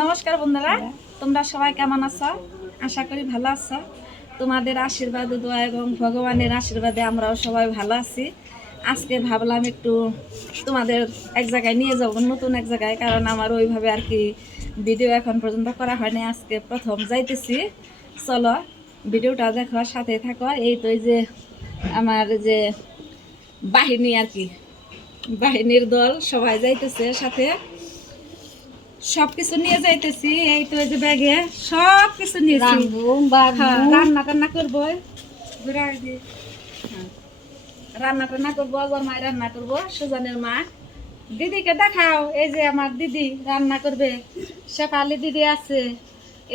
নমস্কার বন্ধুরা, তোমরা সবাই কেমন আছো? আশা করি ভালো আছো। তোমাদের আশীর্বাদ, দোয়া এবং ভগবানের আশীর্বাদে আমরাও সবাই ভালো আছি। আজকে ভাবলাম একটু তোমাদের এক জায়গায় নিয়ে যাবো, নতুন এক জায়গায়, কারণ আমার ওইভাবে আর কি ভিডিও এখন পর্যন্ত করা হয়নি। আজকে প্রথম যাইতেছি। চলো ভিডিওটা দেখো, সাথে থাকো। এই তো এই যে আমার যে বাহিনী আর কি, বাহিনীর দল সবাই যাইতেছে সাথে। সবকিছু নিয়ে যাইতেছি। এই তো এই যে ব্যাগে সবকিছু নিয়েছি। রান্না টান্না করবো, রান্না টান্না করবো, আমার মায় রান্না করবো, সুজানের মা। দিদিকে দেখাও, এই যে আমার দিদি রান্না করবে, শেফালি দিদি আছে।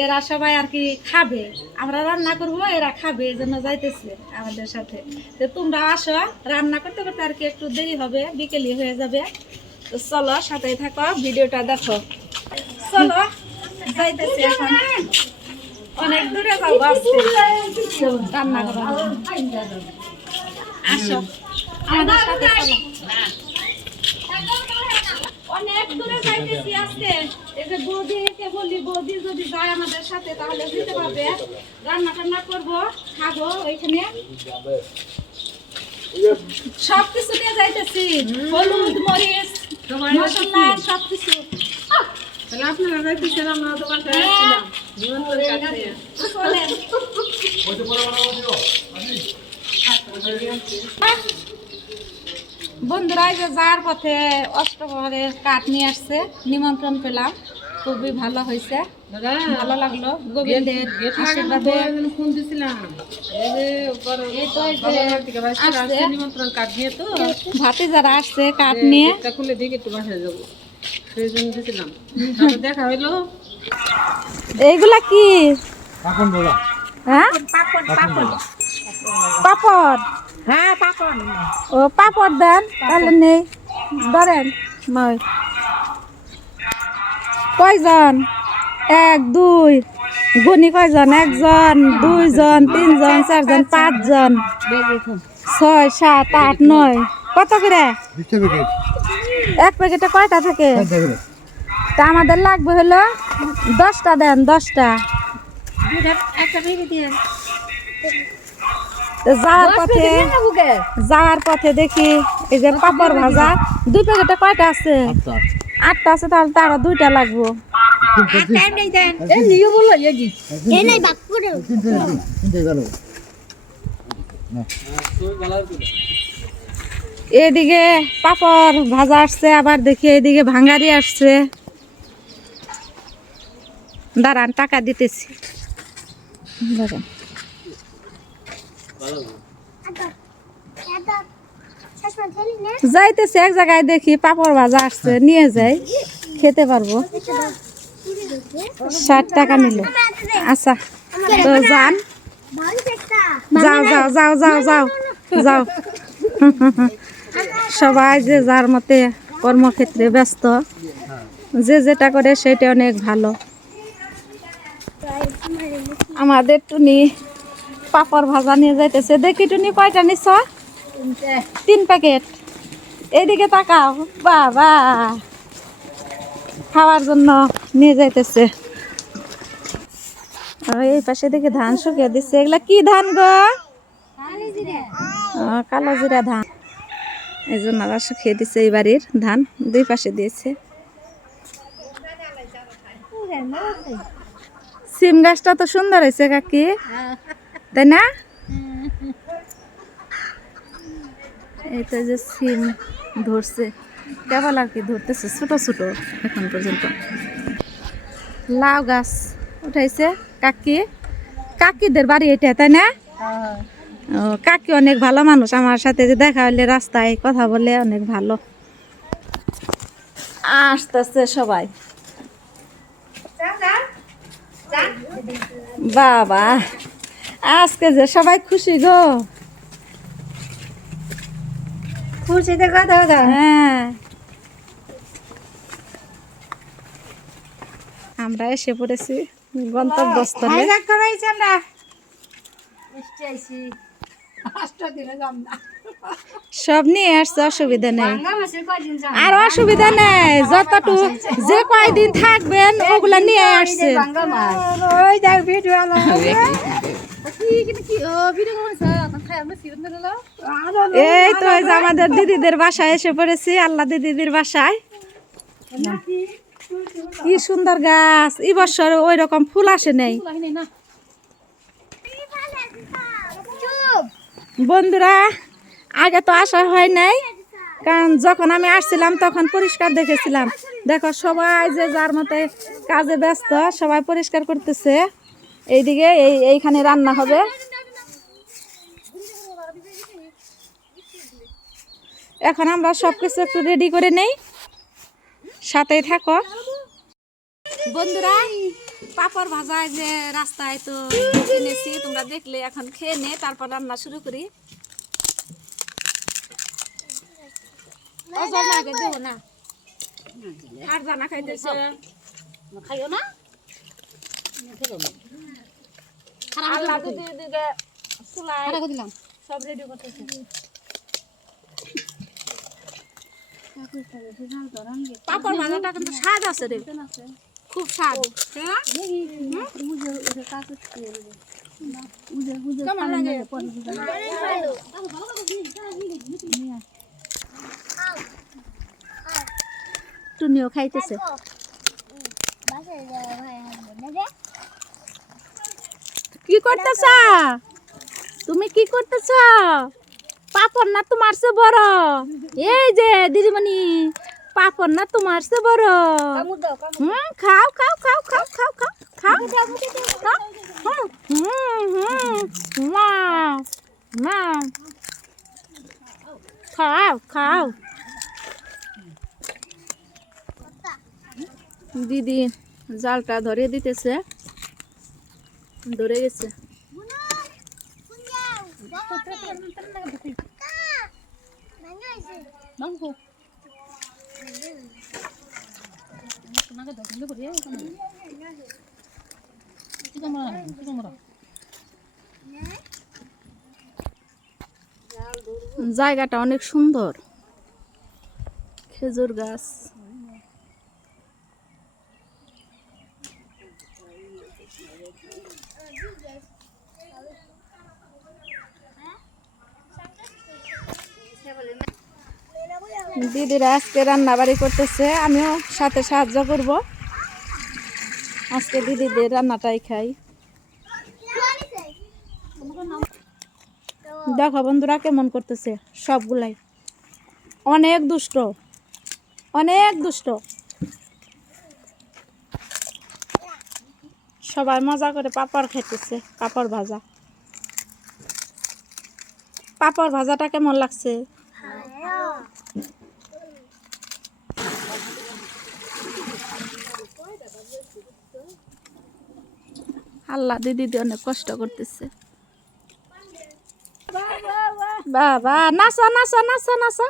এরা সবাই আর কি খাবে, আমরা রান্না করবো, এরা খাবে, এই জন্য যাইতেছে আমাদের সাথে। তো তোমরা আসো, রান্না করতে করতে আর কি একটু দেরি হবে, বিকেলই হয়ে যাবে। তো চলো সাথেই থাকো, ভিডিওটা দেখো। চলো যাইতেছি এখন, অনেক দূরে যাবো আজকে রান্না করার জন্য। আসো আমাদের সাথে, চলো। অনেক দূরে যাইতেছি আজকে। এই যে বৌদিকে বলি, বৌদি যদি যায় আমাদের সাথে তাহলে যেতে পারবে। রান্না টান্না করবো, খাবো ওইখানে। সবকিছু নিয়ে যাইতেছি, হলুদ, মরিচ, মশলা, সবকিছু। আপনারা যাইতেছেন, আমরা দোকান থেকে আসছিলাম। বন্ধুরা, যে যাওয়ার পথে অষ্টপ্রহরের কাঠ নিয়ে আসছে, নিমন্ত্রণ পেলাম, খুবই ভালো হয়েছে, ভালো লাগলো। গোবিন্দের আশীর্বাদে ভাতে যারা আসছে কাঠ নিয়ে দেখা হইলো। এইগুলা কি? হ্যাঁ, পাপড়। হ্যাঁ পাপড়। ও পাপড় দেন তাহলে, নেই ধরেন। কয়জন? এক দুই গুনি কয়জন? একজন, দুইজন, তিনজন, চারজন, পাঁচজন, 6 7 8 9। কত করে এক প্যাকেটে? কয়টা থাকে? তা আমাদের লাগবে হলো 10টা দেন, 10টা। যাওয়ার পথে দেখি এই যে পাপড় ভাজা 2 প্যাকেটে কয়টা আছে? 8টা আছে, তাহলে তারা 2টা লাগবো। এদিকে পাপড় ভাজা আসছে, আবার দেখি এদিকে ভাঙ্গারি আসছে। দাঁড়ান, টাকা দিতেছি। যাইতেছে এক জায়গায়, দেখি পাপড় ভাজা আসছে, নিয়ে যাই, খেতে পারবো। 60 টাকা নিল। আচ্ছা তো যান, যাও যাও যাও যাও যাও যাও। সবাই যে যার মতে কর্মক্ষেত্রে ব্যস্ত, যে যেটা করে সেটা অনেক ভালো। আমাদের টুনি পাপড় ভাজা নিয়ে যাইতেছে। দেখি টুনি, কয়টা নিছ? 3 প্যাকেট। এইদিকে তাকাও, বাবা খাওয়ার জন্য নিয়ে যাইতেছে। এই পাশে দেখি ধান শুকিয়ে দিচ্ছে। এগুলা কি ধান গো? কালো জিরা ধান। এই জন্য শুকিয়ে দিচ্ছে। এই বাড়ির ধান 2 পাশে দিয়েছে। সিম গাছটা তো সুন্দর হয়েছে কাকি, তাই না? এই তো যে সিম ধরছে, কেবল আর কি ধরতেছে, ছোট ছোট এখন পর্যন্ত। লাউ গাছ উঠাইছে কাকি, কাকিদের বাড়ি এটা, তাই না? ও, কাকি অনেক ভালো মানুষ। আমার সাথে যে দেখা হলে রাস্তায় কথা বলে, অনেক ভালো। আসতেছে সবাই। বাবা আজকে যে সবাই খুশি গো, খুশিতে কথা কথা। হ্যাঁ, আমরা এসে পড়েছি গন্তব্যস্থলে। সব নিয়ে আসছে, অসুবিধা নেই। আর অসুবিধা নেই, যতটুকু যে কয়দিন থাকবেন ওগুলা নিয়ে আসছে। এই তো এই যে আমাদের দিদিদের বাসায় এসে পড়েছি, আল্লাহ দিদিদের বাসায়। কি সুন্দর গাছ, এই বছর ওই রকম ফুল আসে নাই। বন্ধুরা আগে তো আসা হয় নাই, কারণ যখন আমি আসছিলাম তখন পরিষ্কার দেখেছিলাম। দেখো সবাই যে যার মতে কাজে ব্যস্ত, সবাই পরিষ্কার করতেছে। এইদিকে এইখানে রান্না হবে। এখন আমরা সবকিছু একটু রেডি করে নেই, সাথেই থাকো বন্ধুরা। পাপড় ভাজা যে রাস্তায় তো কিনেছি, তোমরা দেখলে। এখন খেয়ে নে, তারপর রান্না শুরু করি। আর জানা খাইতেছে, খাইও না। আল্লাহ দিদিকে দিলাম, সব রেডি করতেছে। পাপড় ভাজাটা কিন্তু স্বাদ আছে রে, খুব স্বাদ। টুনিও খাইতেছে। কি করতেছ তুমি? কি করতেছ? পাপড় না তোমার চেয়ে বড়? এই যে দিদিমণি, পাপড় না তোমার চেয়ে বড়? খাও খাও খাও খাও খাও খাও খাও খাও খাও। দিদি জালটা ধরে দিতেছে, ধরে গেছে। জায়গাটা অনেক সুন্দর, খেজুর গাছ। দিদিরা আজকে রান্না বাড়ি করতেছে, আমিও সাথে সাহায্য করব। আজকে দিদিদের রান্নাটাই খাই। দেখো বন্ধুরা কেমন করতেছে, সবগুলাই অনেক দুষ্ট, অনেক দুষ্ট। সবাই মজা করে পাপড় খাইতেছে। পাপড় ভাজা, পাপড় ভাজাটা কেমন লাগছে? আল্লাহ দিদি অনেক কষ্ট করতেছে। বাবা নাচো নাচো নাচো নাচো,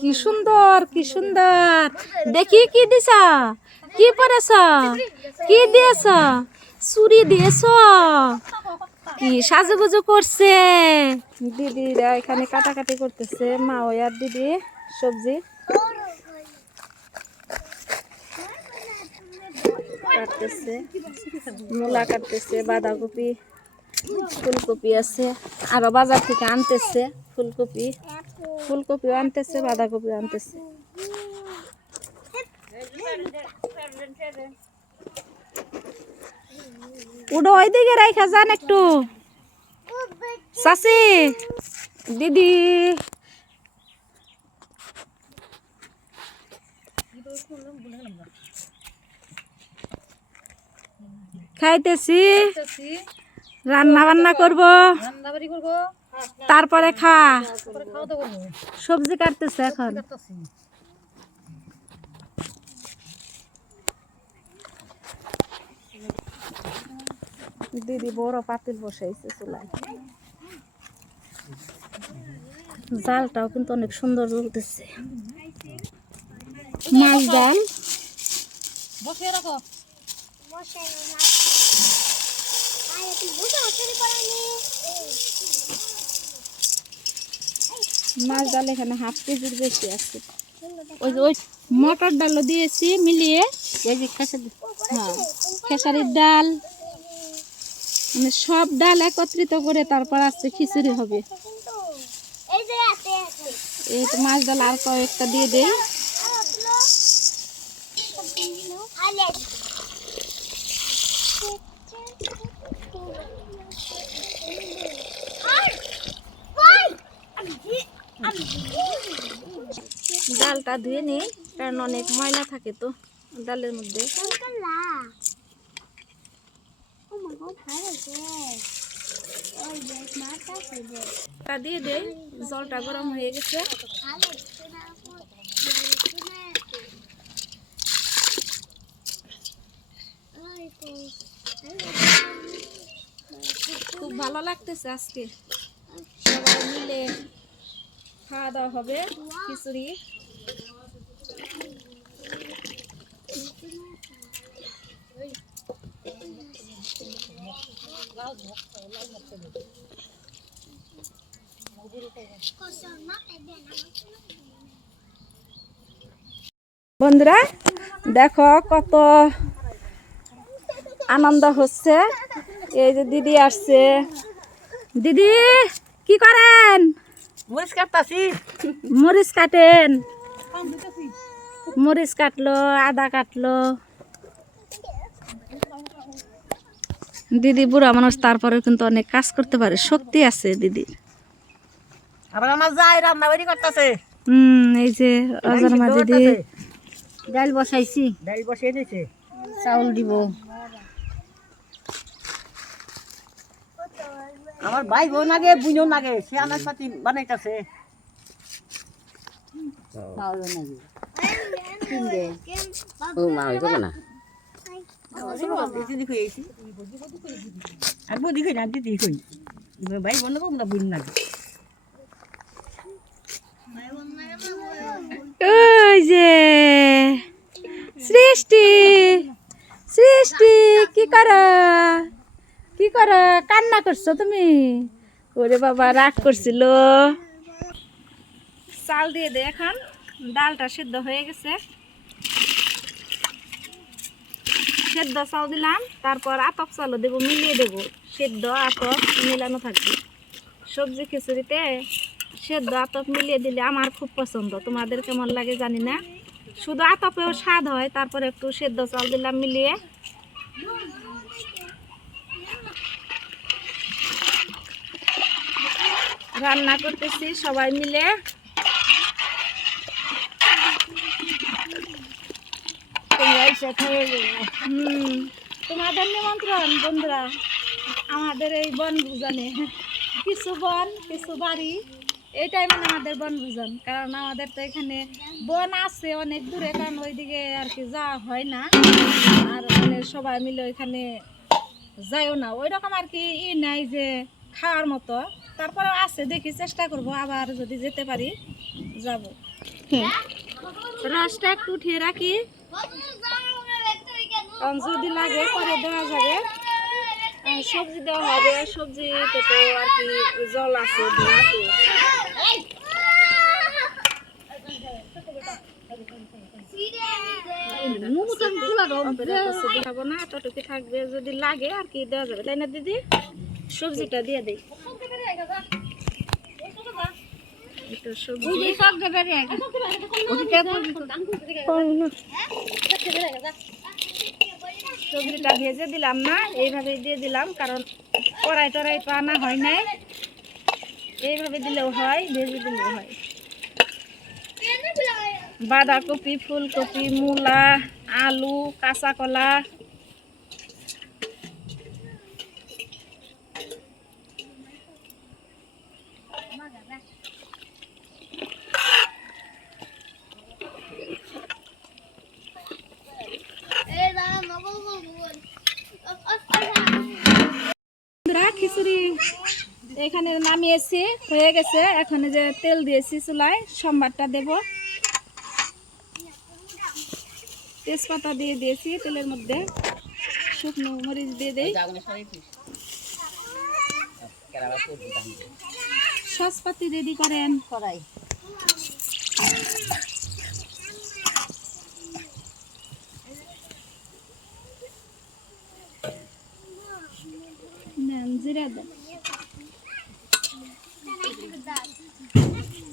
কি সুন্দর কি সুন্দর। দেখি কি দিছ, কি পরেছ, কি দিয়েছ? চুরি দিয়েছ? কি সাজুগুজু করছে দিদিরা। এখানে কাটাকাটি করতেছে মা আর দিদি সবজি কাটতেছে, মূলা কাটতেছে, বাঁধাকপি, ফুলকপি আছে, আরো বাজার থেকে আনতেছে ফুলকপি, ফুলকপিও আনতেছে, বাঁধাকপিও আনতেছে। উডো ওইদিকে রাইখা যান একটু চাচি। দিদি খাইতেছি, রান্না বান্না করব, তারপরে সবজি কাটতেছে এখন। দিদি বড় পাতিল বসাইছে চুলায়, জালটাও কিন্তু অনেক সুন্দর জ্বলতেছে। মাছ ডাল বসিয়ে রাখো। মাছ ডাল এখানে 1/2 কেজির বেশি আছে। ওই মটর ডালও দিয়েছি মিলিয়ে, এই যে খেসারি, হ্যাঁ খেসারির ডাল, মানে সব ডাল একত্রিত করে তারপর আজকে খিচুড়ি হবে। এই তো মাছ ডাল আর কয়েকটা দিয়ে দেই। ডালটা ধুয়ে নিই, কারণ অনেক ময়লা থাকে তো ডালের মধ্যে। দিয়ে দেই, জলটা গরম হয়ে গেছে। খুব ভালো লাগতেছে আজকে, সবাই মিলে খাওয়া দাওয়া হবে খিচুড়ি। বন্ধুরা দেখো কত আনন্দ হচ্ছে, এই যে দিদি আসছে। দিদি কি করেন? মরিচ কাটতাছি। মরিচ কাটেন? মরিচ কাটলো, আদা কাটলো। দিদি বুড়া মানুষ, তারপরে কিন্তু অনেক কাজ করতে পারে, শক্তি আছে দিদির। আবার আমার যাই রান্না বাড়ি করতেছে। এই যে অজার মা দিদি ডাল বসাইছি, ডাল বসিয়ে দিয়েছে, চাউল দিব। আমার ভাই বোন আগে বুঝো নাগে, সে আনাজ পাতি বানাইতেছে। আর বদি কই না দিদি কই ভাই বোন না বুঝ নাগে। ওই যে সৃষ্টি, সৃষ্টি কি করো, কি করো? কান্না করছো তুমি? ওরে বাবা রাগ করছিল। চাল দিয়ে দে, এখন ডালটা সিদ্ধ হয়ে গেছে। সেদ্ধ চাল দিলাম, তারপর আতপ চালও দেবো, মিলিয়ে দেবো। সেদ্ধ আতপ মিলানো থাকবে। সবজি খিচুড়িতে সেদ্ধ আতপ মিলিয়ে দিলে আমার খুব পছন্দ, তোমাদের কেমন লাগে জানি না। শুধু আতপেও স্বাদ হয়, তারপরে একটু সেদ্ধ চাল দিলাম মিলিয়ে। রান্না করতেছি সবাই মিলে। তোমাদের নিমন্ত্রণ বন্ধুরা, আমাদের এই বনভোজনে। কিছু বন কিছু বাড়ি, এটাই মানে আমাদের বনভোজন। কারণ আমাদের তো এখানে বন আছে অনেক দূরে, কারণ ওইদিকে আর কি যাওয়া হয় না। আর মানে সবাই মিলে ওইখানে যাইও না, ওই রকম আর কি নাই যে খাওয়ার মতো। তারপরে আছে, দেখি চেষ্টা করব, আবার যদি যেতে পারি যাব। রসটা একটু উঠিয়ে রাখি, যদি লাগে পরে দেওয়া যাবে। সবজি দেওয়া হবে, সবজিতে তো আর কি জল আছে, দেখাবো না, এতটুকু থাকবে, যদি লাগে আর কি দেওয়া যাবে, তাই না দিদি? সবজিটা দিয়ে দিই। সবজিটা ভেজে দিলাম না, এইভাবে দিয়ে দিলাম, কারণ কড়াই টড়াই তো আনা হয় নাই। এইভাবে দিলেও হয়, ভেজে দিলেও হয়। বাঁধাকপি, ফুলকপি, মূলা, আলু, কাঁচা কলা, খিচুড়ি এখানে নামিয়েছি, হয়ে গেছে। এখন যে তেল দিয়েছি চুলায়, সম্বারটা দেব। তেজপাতা দিয়ে দিয়েছি তেলের মধ্যে, শুকনো মরিচ দিয়ে দেই। সসপাতি রেডি করেন। কড়াই নেন জিরা দেন।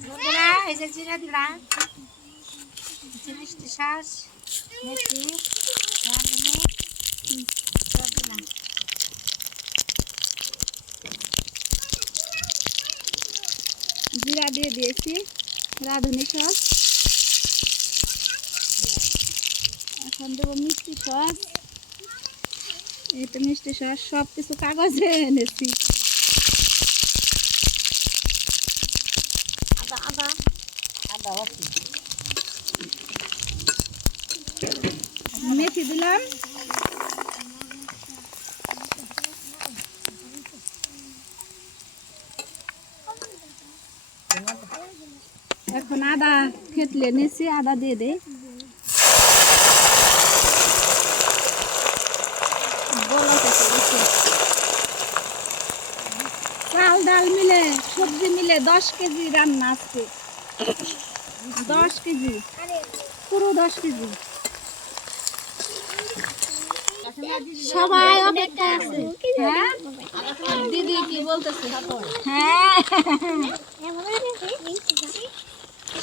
বন্ধুরা এই যে জিরা দিলাম, মিষ্টি শাঁস, মেথি, রাঁধুনি সব দিলাম। জিরা দিয়ে দিয়েছি, রাঁধুনি সস, এখন দেবো মিষ্টি সস। এই তো মিষ্টি সস সব কিছু কাগজে এনেছি। আদা আছে, মেথি দিলাম, এখন আদা খেটলে নিয়েছি, আদা দিয়ে দেই। চাল ডাল মিলে সবজি মিলে 10 কেজি রান্না আজকে। 10 কেজি, পুরো 10 কেজি। সবাই অপেক্ষায় আছে। হ্যাঁ দিদি কি বলতেছে? হ্যাঁ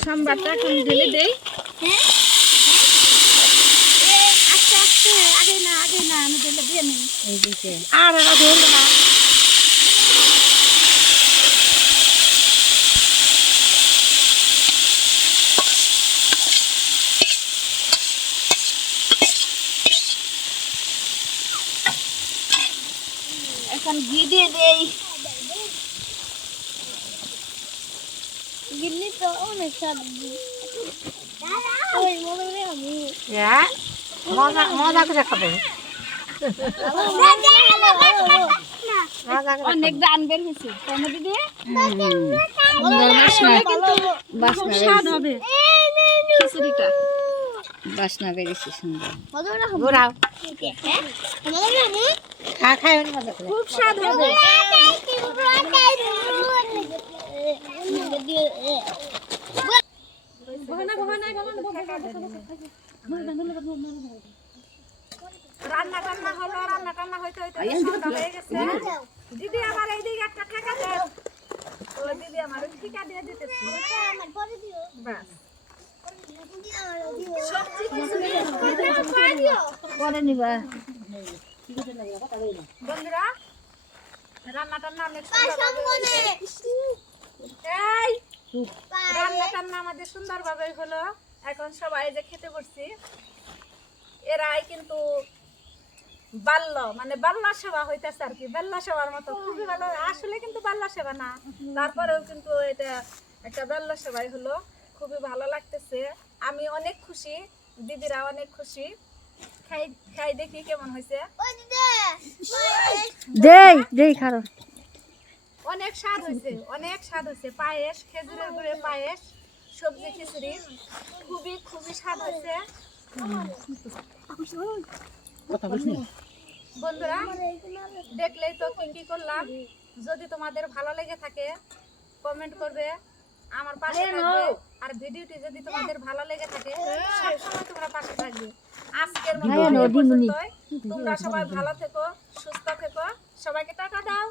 সোমবারটা এখন ঢেলে দেই। আস্তে আস্তে, আগে না আমি ঢেলে দিয়ে নেই। এই দিকে আর ওরা ধরলো না। এখন ঘি দিয়ে দেই। গিন্নি তো অনেক স্বাদ। ওই মনে মনে আমি হ্যাঁ, মজা মজা করে খাবে, মজা করে অনেক দান বের হয়েছে, তাই না দিদি? বাসনা স্বাদ হবে খিচুড়িটা। বাসনা বেরিয়েছে সুন্দর। মজা ঘোরাও, মজা খাই মজা করে। খুব স্বাদ হবে। রান্না টান্না হলো, রান্না টান্না হইতে হইতে সন্ধ্যা হয়ে গেছে। দিদি আমার এইদিকে একটা ঠেকা দেন। ও দিদি আমার ঠিকা দিয়ে দিতেছে। বাস সবজি খিচুড়ি পরে নিবা। বন্ধুরা রান্না টান্না অনেক সুন্দরভাবে হয়েছে। এই রান্না টান্না আমাদের সুন্দরভাবে হলো। এখন সবাই যে খেতে বসছি, এরাই কিন্তু বাল্য সেবা হইতেছে আর কি, বাল্য সেবার মতো খুবই ভালো। আসলে কিন্তু বাল্য সেবা না, তারপরেও কিন্তু এটা একটা বাল্য সেবাই হলো। খুবই ভালো লাগতেছে, আমি অনেক খুশি, দিদিরা অনেক খুশি। খাই দেখি কেমন হয়েছে। দেই খারো। অনেক স্বাদ হয়েছে, অনেক স্বাদ হয়েছে। পায়েস, খেজুরের গুড়ের পায়েস, সবজি খিচুড়ি খুবই স্বাদ হয়েছে। বন্ধুরা দেখলেই তো কি করলাম। যদি তোমাদের ভালো লেগে থাকে কমেন্ট করবে, আমার পাশে থাকবে। আর ভিডিওটি যদি তোমাদের ভালো লেগে থাকে সবসময় তোমরা পাশে থাকবে। আজকের মতো এই পর্যন্তই। তোমরা সবাই ভালো থেকো, সুস্থ থেকো। সবাইকে টাটা দাও।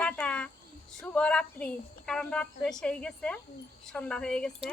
টাটা, শুভ রাত্রি। কারণ রাত্রে সেই গেছে, সন্ধ্যা হয়ে গেছে।